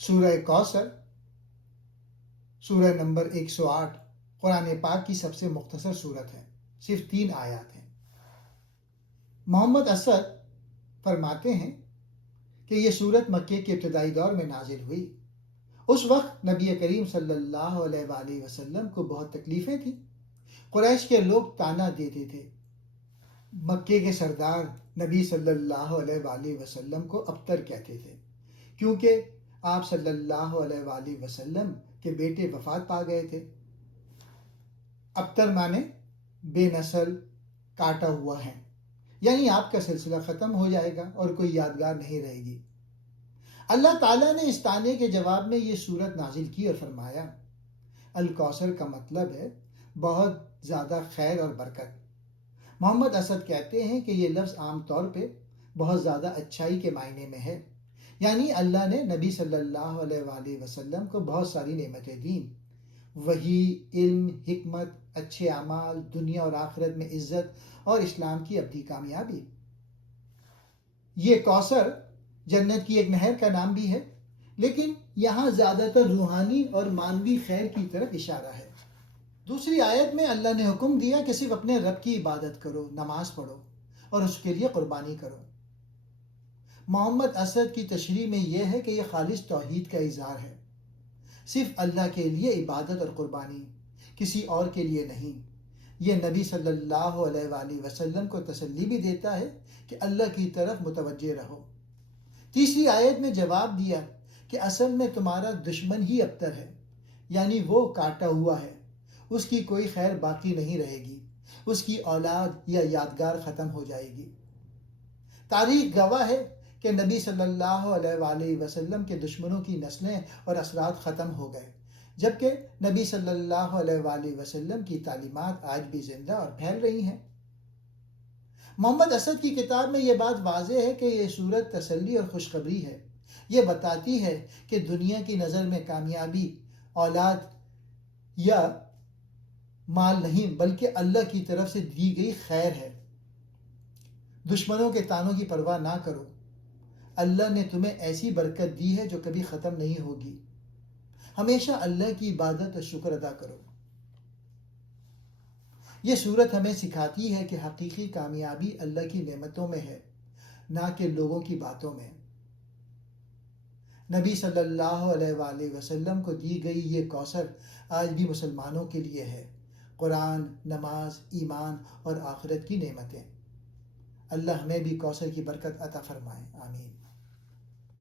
سورہ کوثر سورہ نمبر 108 قرآن پاک کی سب سے مختصر صورت ہے، صرف 3 آیات ہیں۔ محمد اسد فرماتے ہیں کہ یہ صورت مکے کے ابتدائی دور میں نازل ہوئی۔ اس وقت نبی کریم صلی اللہ علیہ وآلہ وسلم کو بہت تکلیفیں تھیں۔ قریش کے لوگ تانا دیتے تھے۔ مکے کے سردار نبی صلی اللہ علیہ وآلہ وسلم کو ابتر کہتے تھے، کیونکہ آپ صلی اللہ علیہ وآلہ وسلم کے بیٹے وفات پا گئے تھے۔ ابتر مانے بے نسل، کاٹا ہوا ہے، یعنی آپ کا سلسلہ ختم ہو جائے گا اور کوئی یادگار نہیں رہے گی۔ اللہ تعالیٰ نے اس طعنے کے جواب میں یہ صورت نازل کی اور فرمایا، الکوثر کا مطلب ہے بہت زیادہ خیر اور برکت۔ محمد اسد کہتے ہیں کہ یہ لفظ عام طور پہ بہت زیادہ اچھائی کے معنی میں ہے، یعنی اللہ نے نبی صلی اللہ علیہ وآلہ وسلم کو بہت ساری نعمتیں دیں، وحی، علم، حکمت، اچھے اعمال، دنیا اور آخرت میں عزت اور اسلام کی ابدی کامیابی۔ یہ کوثر جنت کی ایک نہر کا نام بھی ہے، لیکن یہاں زیادہ تر روحانی اور مانوی خیر کی طرف اشارہ ہے۔ دوسری آیت میں اللہ نے حکم دیا کہ صرف اپنے رب کی عبادت کرو، نماز پڑھو اور اس کے لیے قربانی کرو۔ محمد اسد کی تشریح میں یہ ہے کہ یہ خالص توحید کا اظہار ہے، صرف اللہ کے لیے عبادت اور قربانی، کسی اور کے لیے نہیں۔ یہ نبی صلی اللہ علیہ وآلہ وسلم کو تسلی بھی دیتا ہے کہ اللہ کی طرف متوجہ رہو۔ تیسری آیت میں جواب دیا کہ اصل میں تمہارا دشمن ہی ابتر ہے، یعنی وہ کاٹا ہوا ہے، اس کی کوئی خیر باقی نہیں رہے گی، اس کی اولاد یا یادگار ختم ہو جائے گی۔ تاریخ گواہ ہے کہ نبی صلی اللہ علیہ وآلہ وسلم کے دشمنوں کی نسلیں اور اثرات ختم ہو گئے، جبکہ نبی صلی اللہ علیہ وآلہ وسلم کی تعلیمات آج بھی زندہ اور پھیل رہی ہیں۔ محمد اسد کی کتاب میں یہ بات واضح ہے کہ یہ صورت تسلی اور خوشخبری ہے۔ یہ بتاتی ہے کہ دنیا کی نظر میں کامیابی اولاد یا مال نہیں، بلکہ اللہ کی طرف سے دی گئی خیر ہے۔ دشمنوں کے طعنوں کی پرواہ نہ کرو، اللہ نے تمہیں ایسی برکت دی ہے جو کبھی ختم نہیں ہوگی۔ ہمیشہ اللہ کی عبادت اور شکر ادا کرو۔ یہ صورت ہمیں سکھاتی ہے کہ حقیقی کامیابی اللہ کی نعمتوں میں ہے، نہ کہ لوگوں کی باتوں میں۔ نبی صلی اللہ علیہ وآلہ وسلم کو دی گئی یہ کوثر آج بھی مسلمانوں کے لیے ہے، قرآن، نماز، ایمان اور آخرت کی نعمتیں۔ اللہ ہمیں بھی کوثر کی برکت عطا فرمائے، آمین۔